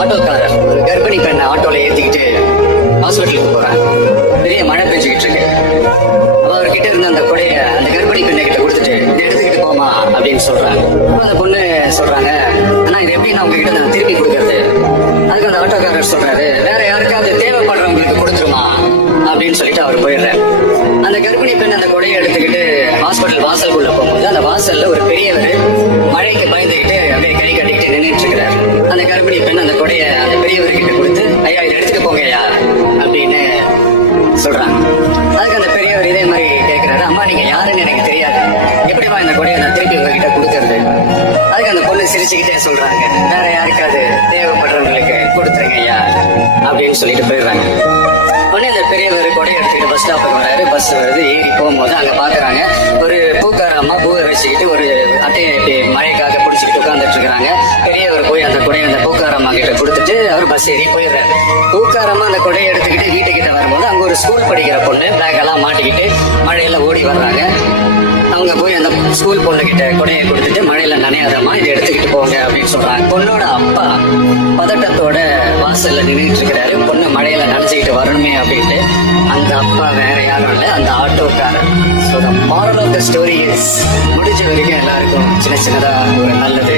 ஆட்டோக்காரர் ஒரு கர்ப்பிணி பெண்ணை ஆட்டோல ஏத்திக்கிட்டு ஹாஸ்பிட்டலுக்கு போறாங்க. பெரிய மழை பெஞ்சுக்கிட்டு இருக்கு. அவர்கிட்ட இருந்த அந்த கொடைய அந்த கர்ப்பிணி பெண்ணை கிட்ட கொடுத்துட்டு இதை எடுத்துக்கிட்டு போமா அப்படின்னு சொல்றாங்க. அந்த பொண்ணு சொல்றாங்க, ஆனா இது எப்படி நான் உங்ககிட்ட நான் திருப்பி கொடுக்கறது? அதுக்கு அந்த ஆட்டோக்காரர் சொல்றாரு, வேற யாருக்காவது தேவைப்படுறவங்களுக்கு கொடுத்துருமா அப்படின்னு சொல்லிட்டு அவர் போயிடுறாரு. அந்த கர்ப்பிணி பெண் அந்த கொடையை எடுத்துக்கிட்டு ஹாஸ்பிட்டல் வாசலுக்குள்ள போகும்போது அந்த வாசல்ல ஒரு பெரியவர் மழைக்கு பயந்துகிட்டு அப்படியே கை கட்டிக்கிட்டு நின்றுட்டு இருக்கிறார். அந்த கர்ப்பிணி பெண் அந்த கொடைய அந்த பெரியவர்கிட்ட கொடுத்து, ஐயா இதை எடுத்துட்டு போங்க ஐயா அப்படின்னு சொல்றாங்க. அதுக்கு அந்த பெரியவர் இதே மாதிரி கேட்கிறாரு, அம்மா நீங்க யாருன்னு எனக்கு தெரியாது, எப்படிமா இந்த கொடையை நான் திருப்பி உங்ககிட்ட கொடுக்கறது? அதுக்கு அந்த பொண்ணு சிரிச்சுக்கிட்டே சொல்றாங்க, வேற யாருக்காவது தேவைப்படுறவங்களுக்கு கொடுத்துருங்க ஐயா அப்படின்னு சொல்லிட்டு போயிடுறாங்க. உடனே அந்த பெரியவர் கொடையை எடுத்துக்கிட்டு பஸ் ஸ்டாப்புக்கு வராரு. பஸ் வருது, ஏறி போகும்போது அங்க பாக்குறாங்க ஒரு பூக்கார அம்மா பூவை வச்சுக்கிட்டு ஒரு அட்டையை மழைக்காக பிடிச்சிக்கிட்டு உட்காந்துட்டு இருக்காங்க. பெரியவர் போய் அந்த கொடையை அந்த பூக்கார அம்மா கிட்ட கொடுத்துட்டு அவர் பஸ் ஏறி போயிடுறாரு. பூக்காரம்மா அந்த கொடையை எடுத்துக்கிட்டு வீட்டுக்கிட்ட வரும்போது அங்க ஒரு ஸ்கூல் படிக்கிற பொண்ணு பேக் எல்லாம் மாட்டிக்கிட்டு மழையில ஓடி வர்றாங்க. அவங்க போய் அந்த ஸ்கூல் பொண்ணு கிட்ட கொடையை கொடுத்துட்டு, மழையில நனையாதம்மா இதை எடுத்துக்கிட்டு போங்க அப்படின்னு சொல்றாங்க. பொண்ணோட அப்பா பதட்டத்தோட வாசல்ல நின்றுட்டு இருக்கிறாரு, பொண்ணு மழையில நனைஞ்சுக்கிட்டு வரணுமே அப்படின்ட்டு. அந்த அப்பா வேற யாரும் இல்லை, அந்த ஆட்டோக்காரர். So the moral of the story is, முடிஞ்ச வரைக்கும் எல்லாருக்கும் சின்ன சின்னதா ஒரு நல்லது